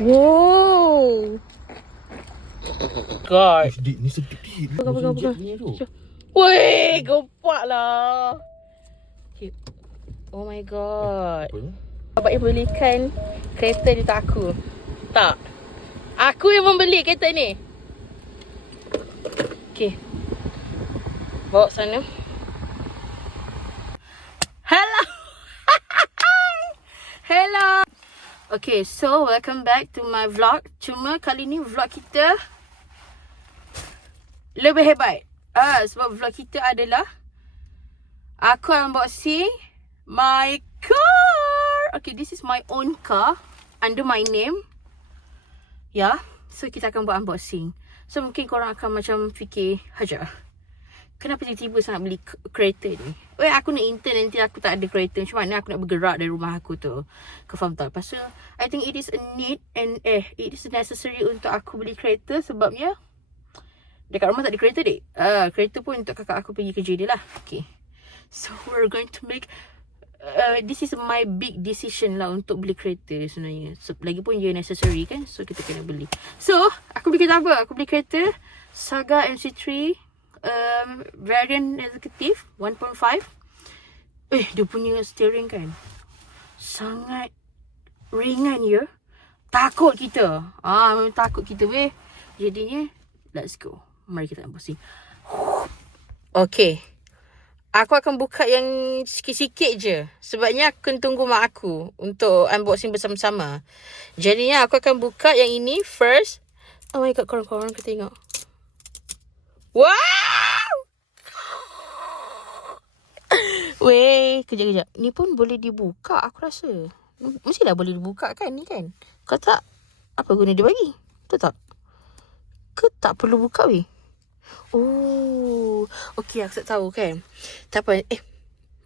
Wow. God. Dik, ni sedap dik. Pegang. tu. Weh, gempak lah. Okay. Oh my god. Apanya? Abang yang belikan kereta ni untuk aku. Tak. Aku yang membeli kereta ni. Okay. Bawa sana. Hello. Hello. Okay, so welcome back to my vlog. Cuma kali ni vlog kita lebih hebat. Sebab vlog kita adalah aku unboxing my car. Okay, this is my own car under my name. Ya, so kita akan buat unboxing. So mungkin korang akan macam fikir, Hajar, kenapa tiba-tiba sangat beli kereta ni? Weh, aku nak intern nanti aku tak ada kereta. Macam mana aku nak bergerak dari rumah aku tu? Kau faham tak? Lepas tu, I think it is a need and it is necessary untuk aku beli kereta sebabnya dekat rumah tak ada kereta dek. Kereta pun untuk kakak aku pergi kerja dia lah. Okay. So we're going to make this is my big decision lah untuk beli kereta sebenarnya. So, lagipun ia necessary kan. So kita kena beli. So aku beli kereta apa? Aku beli kereta Saga MC3 variant executive 1.5. Dia punya steering kan sangat ringan ya. Takut kita. Memang takut kita weh. Jadinya let's go. Mari kita unboxing. Okay. Aku akan buka yang sikit-sikit je. Sebabnya aku kena tunggu mak aku untuk unboxing bersama-sama. Jadinya aku akan buka yang ini first. Oh my god, korang-korang kita tengok. Wow! Weh, kejap-kejap. Ni pun boleh dibuka aku rasa. Mestilah boleh dibuka kan ni kan. Kau tak, apa guna dia bagi? Betul tak? Ke tak perlu buka weh? Oh, okay, aku tak tahu kan. Tak apa.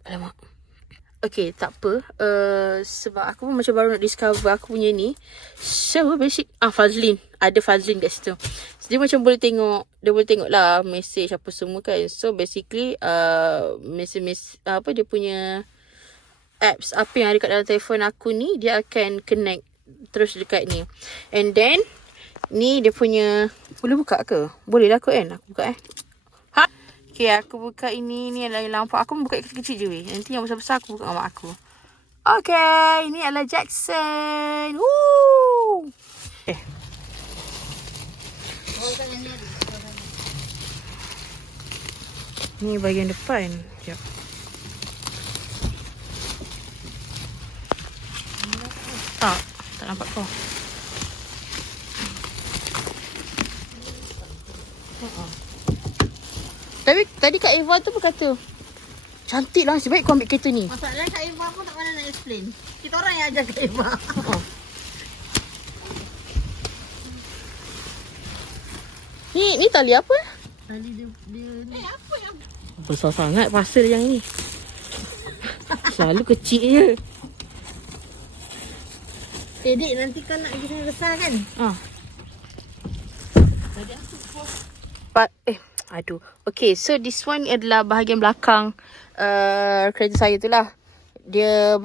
Alamak. Okay, tak apa. Sebab aku pun macam baru nak discover aku punya ni. So, basic. Fazlin. Ada Fazlin kat situ. So, dia macam boleh tengok. Dia boleh tengok lah mesej apa semua kan. So, basically, dia punya apps apa yang ada kat dalam telefon aku ni, dia akan connect terus dekat ni. And then, ni dia punya, boleh buka ke? Boleh lah kot kan? Aku buka Okay, aku buka ini. Ni adalah lampu. Aku buka kecil-kecil je weh. Nanti yang besar-besar aku buka dengan mak aku. Okay, ini adalah Jackson. Woo! Ni bahagian depan. Sekejap. Tak nampak kau. Tapi tadi Kak Eva tu pun kata cantik lah, nasib baik kau ambil kereta ni. Masalahnya Kak Eva pun tak mana nak explain. Kita orang yang ajar Kak Eva. Ni tali apa? Tali dia ni. Apa yang Besar sangat parcel yang ni. Selalu kecil je. Dek, nanti kau nak pergi sana besar kan? Tadi aku Aduh. Okay, so this one adalah bahagian belakang kereta saya tu lah. Dia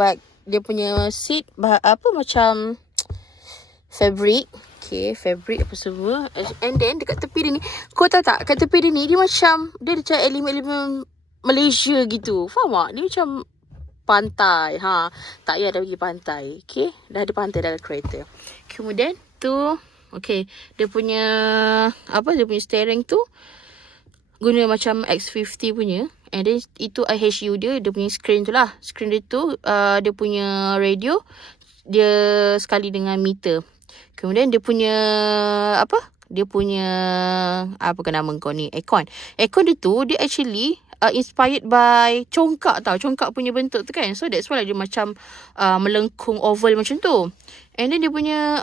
punya seat macam fabric. Okay, fabric apa semua. And then dekat tepi dia ni, kau tahu tak, kat tepi dia ni dia macam dia ada macam elemen-elemen Malaysia gitu. Faham tak? Dia macam pantai. Tak payah dah pergi pantai. Okay, dah ada pantai dalam kereta. Kemudian tu, okay, dia punya steering tu guna macam X50 punya. And then itu IHU dia punya screen tu lah. Screen dia tu dia punya radio, dia sekali dengan meter. Kemudian dia punya apa nama kau ni, aircon dia tu, dia actually inspired by congkak tau. Congkak punya bentuk tu kan. So that's why dia macam melengkung oval macam tu. And then dia punya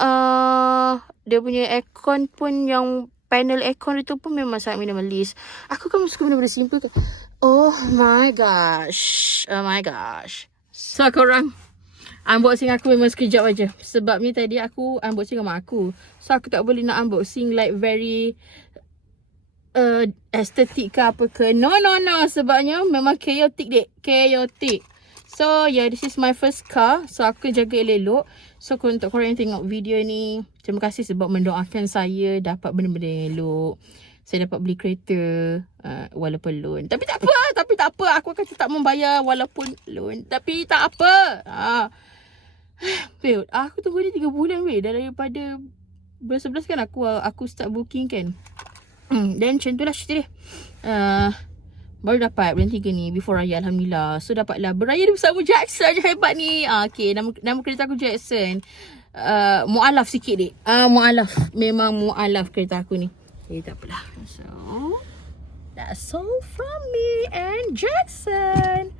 aircon pun, yang panel aircon dia tu pun memang sangat minimalis. Aku kan suka benda-benda simple kan. Oh my gosh. So korang, unboxing aku memang sekejap aja. Sebabnya tadi aku unboxing dengan mak aku. So aku tak boleh nak unboxing like very estetik ke apa ke. No. Sebabnya memang chaotic dek. Chaotic. So yeah, this is my first car. So aku jaga elok. So untuk korang yang tengok video ni, terima kasih sebab mendoakan saya dapat benda-benda yang elok. Saya dapat beli kereta walaupun loan. Tapi tak apa. Aku akan tetap membayar walaupun loan. Tapi tak apa. Weh, aku tunggu ni 3 bulan weh. Dah daripada bulan 11 kan aku start booking kan. Dan macam tu lah cerita dia. Baru dapat bulan 3 ni before raya, alhamdulillah. So dapatlah beraya bersama Jackson je, hebat ni. Okay, nama kereta aku Jackson. Mu'alaf sikit dek. Mu'alaf. Memang mu'alaf kereta aku ni. Okay, tak apalah. So that's all from me and Jackson.